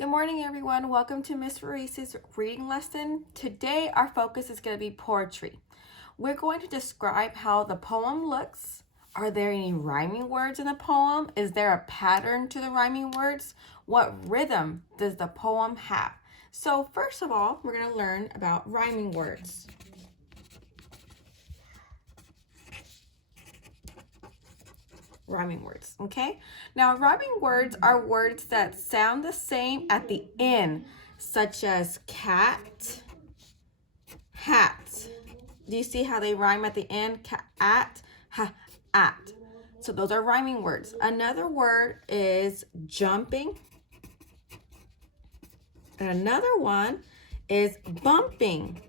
Good morning, everyone. Welcome to Miss Reese's reading lesson. Today, our focus is going to be poetry. We're going to describe how the poem looks. Are there any rhyming words in the poem? Is there a pattern to the rhyming words? What rhythm does the poem have? So, first of all, we're going to learn about rhyming words. Rhyming words, okay? Now, rhyming words are words that sound the same at the end, such as cat, hat. Do you see how they rhyme at the end? Cat, ha, at. So those are rhyming words. Another word is jumping. And another one is bumping.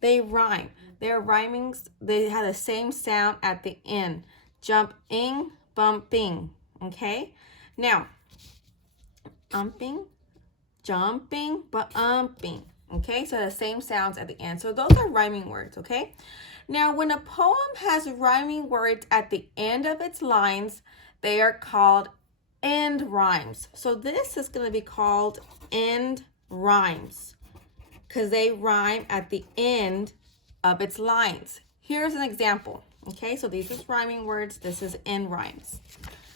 They rhyme. Their rhymings, they have the same sound at the end. Jumping, bumping. Okay? Now, jumping, bumping. Okay? So the same sounds at the end. So those are rhyming words. Okay? Now, when a poem has rhyming words at the end of its lines, they are called end rhymes. So this is going to be called end rhymes because they rhyme at the end of its lines. Here's an example. Okay, so these are rhyming words. This is end rhymes.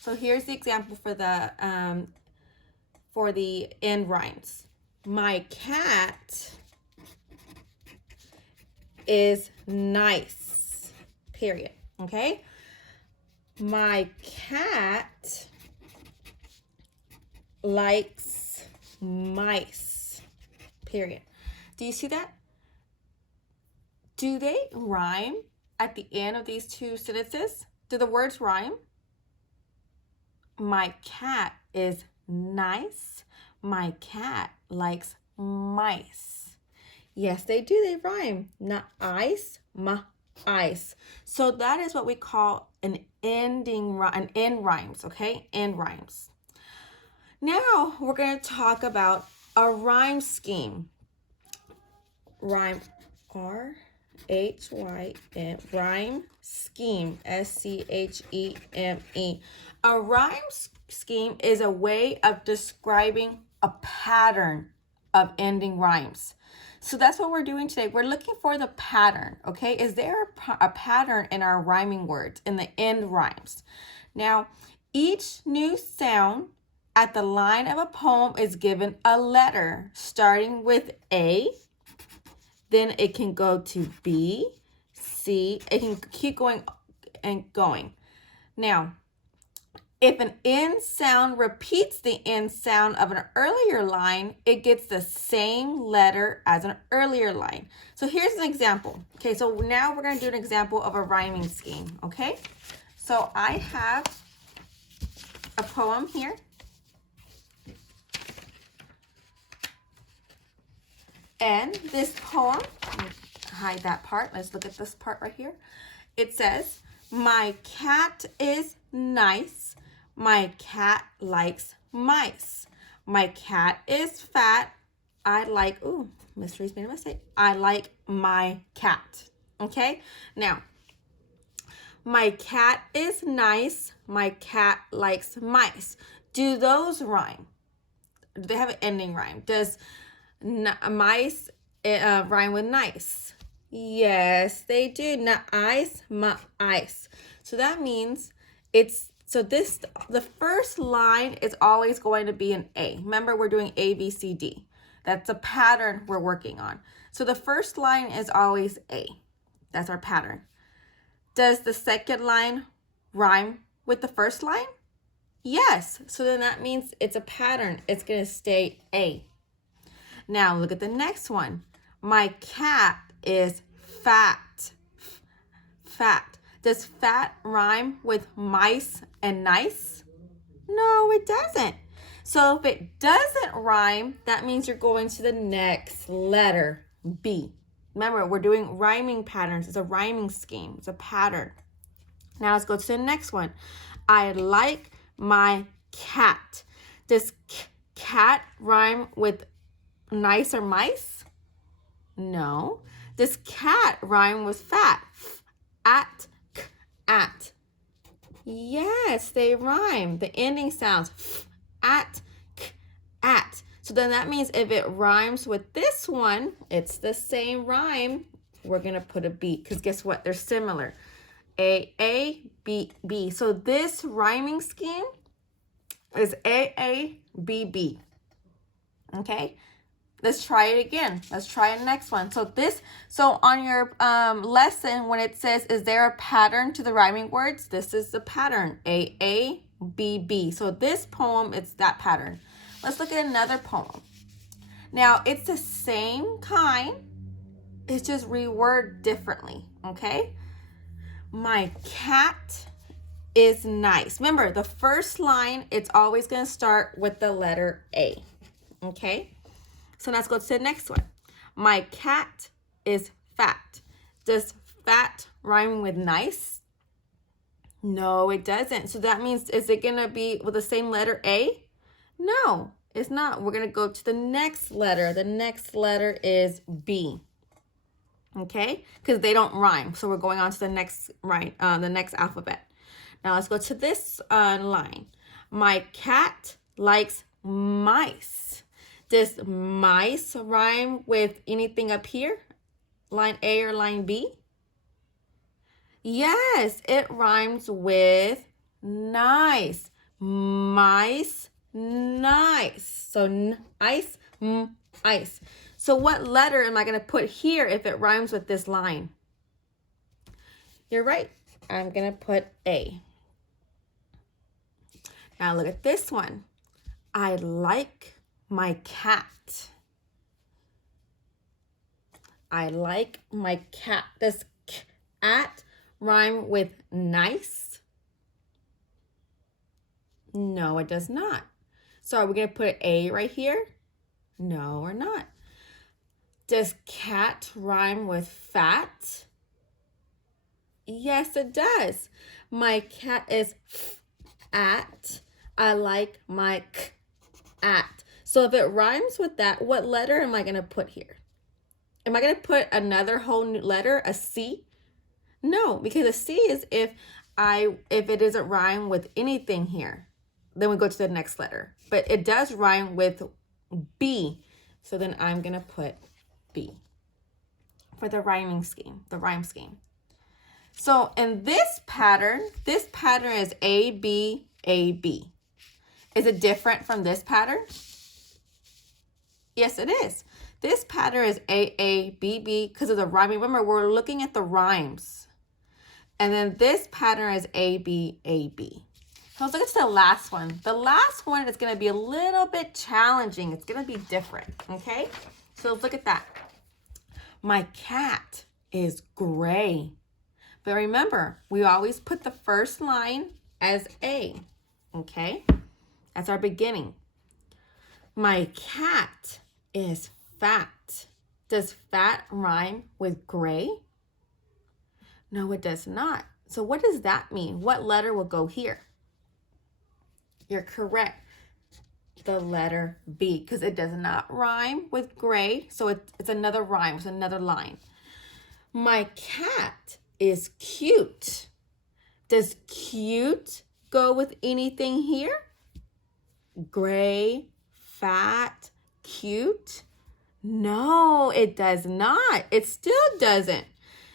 So here's the example for the end rhymes. My cat is nice. Period. Okay. My cat likes mice. Period. Do you see that? Do they rhyme at the end of these two sentences? Do the words rhyme? My cat is nice. My cat likes mice. Yes, they do. They rhyme. Not ice, ice. So that is what we call an end rhymes, okay? End rhymes. Now we're going to talk about a rhyme scheme. Rhyme, R-H-Y-M, rhyme scheme, S-C-H-E-M-E. A rhyme scheme is a way of describing a pattern of ending rhymes. So that's what we're doing today. We're looking for the pattern, okay? Is there a pattern in our rhyming words, in the end rhymes? Now, each new sound at the line of a poem is given a letter, starting with A. Then it can go to B, C. It can keep going and going. Now, if an end sound repeats the end sound of an earlier line, it gets the same letter as an earlier line. So here's an example. Okay, so now we're going to do an example of a rhyming scheme, okay? So I have a poem here. And this poem, let me hide that part. Let's look at this part right here. It says, my cat is nice. My cat likes mice. My cat is fat. I like, Miss Reese made a mistake. I like my cat. Okay? Now, my cat is nice. My cat likes mice. Do those rhyme? Do they have an ending rhyme? Does mice rhyme with nice? Yes, they do. Nice, ice. So that means the first line is always going to be an A. Remember, we're doing A, B, C, D. That's a pattern we're working on. So the first line is always A. That's our pattern. Does the second line rhyme with the first line? Yes. So then that means it's a pattern. It's going to stay A. Now look at the next one. My cat is fat. Fat. Does fat rhyme with mice and nice? No, it doesn't. So if it doesn't rhyme, that means you're going to the next letter, B. Remember, we're doing rhyming patterns. It's a rhyming scheme. It's a pattern. Now let's go to the next one. I like my cat. Does cat rhyme with nice or mice? No. Does cat rhyme with fat? At. Yes, they rhyme. The ending sounds at So then that means if it rhymes with this one, it's the same rhyme. We're going to put a B because guess what? They're similar. A, B, B. So this rhyming scheme is A, B, B. Okay? Let's try it again. Let's try the next one. So on your lesson, when it says, is there a pattern to the rhyming words? This is the pattern, A, B, B. So this poem, it's that pattern. Let's look at another poem. Now, it's the same kind. It's just reworded differently, okay? My cat is nice. Remember, the first line, it's always going to start with the letter A, okay? So let's go to the next one. My cat is fat. Does fat rhyme with nice? No, it doesn't. So that means, is it going to be with the same letter A? No, it's not. We're going to go to the next letter. The next letter is B. Okay? Because they don't rhyme. So we're going on to the next the next alphabet. Now let's go to this line. My cat likes mice. Does mice rhyme with anything up here? Line A or line B? Yes, it rhymes with nice. Mice, nice. So ice, ice. So what letter am I going to put here if it rhymes with this line? You're right. I'm going to put A. Now look at this one. I like my cat. I like my cat. Does cat rhyme with nice? No, it does not. So are we going to put A right here? No, we're not. Does cat rhyme with fat? Yes, it does. My cat is fat. I like my cat. So if it rhymes with that, what letter am I going to put here? Am I going to put another whole new letter, a C? No, because a C is if it doesn't rhyme with anything here. Then we go to the next letter. But it does rhyme with B. So then I'm going to put B for the rhyming scheme, the rhyme scheme. So in this pattern is A, B, A, B. Is it different from this pattern? Yes, it is. This pattern is A, B, B because of the rhyming. Remember, we're looking at the rhymes. And then this pattern is A, B, A, B. So let's look at the last one. The last one is going to be a little bit challenging. It's going to be different, okay? So let's look at that. My cat is gray. But remember, we always put the first line as A, okay? That's our beginning. My cat is fat. Does fat rhyme with gray? No, it does not. So what does that mean? What letter will go here? You're correct. The letter B, because it does not rhyme with gray. So it's another rhyme. It's another line. My cat is cute. Does cute go with anything here? Gray, fat, cute? No, it does not. It still doesn't.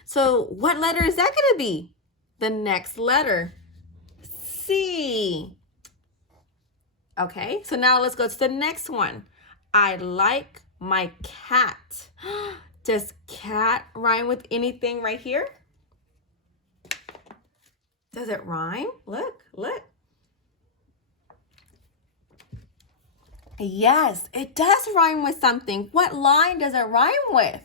So what letter is that going to be? The next letter, C. Okay, so now let's go to the next one. I like my cat. Does cat rhyme with anything right here? Does it rhyme? Look, look. Yes, it does rhyme with something. What line does it rhyme with?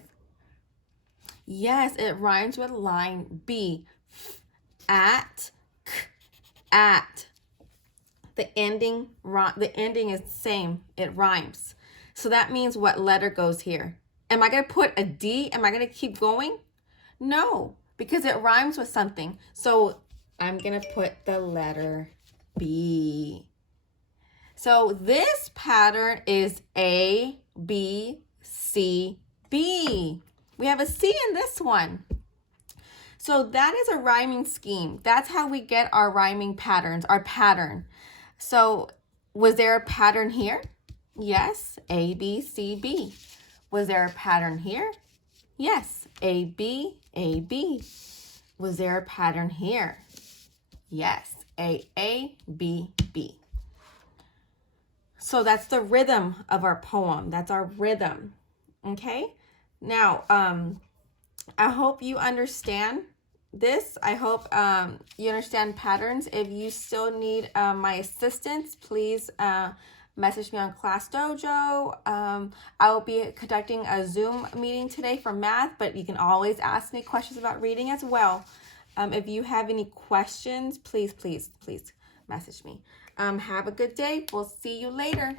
Yes, it rhymes with line B. At, at. The ending is the same. It rhymes. So that means what letter goes here? Am I going to put a D? Am I going to keep going? No, because it rhymes with something. So I'm going to put the letter B. So this pattern is A, B, C, B. We have a C in this one. So that is a rhyming scheme. That's how we get our rhyming patterns, our pattern. So was there a pattern here? Yes, A, B, C, B. Was there a pattern here? Yes, A, B, A, B. Was there a pattern here? Yes, A, B, B. So that's the rhythm of our poem. That's our rhythm. Okay? Now, I hope you understand this. I hope you understand patterns. If you still need my assistance, please message me on Class Dojo. I will be conducting a Zoom meeting today for math, but you can always ask me questions about reading as well. If you have any questions, please message me. Have a good day. We'll see you later.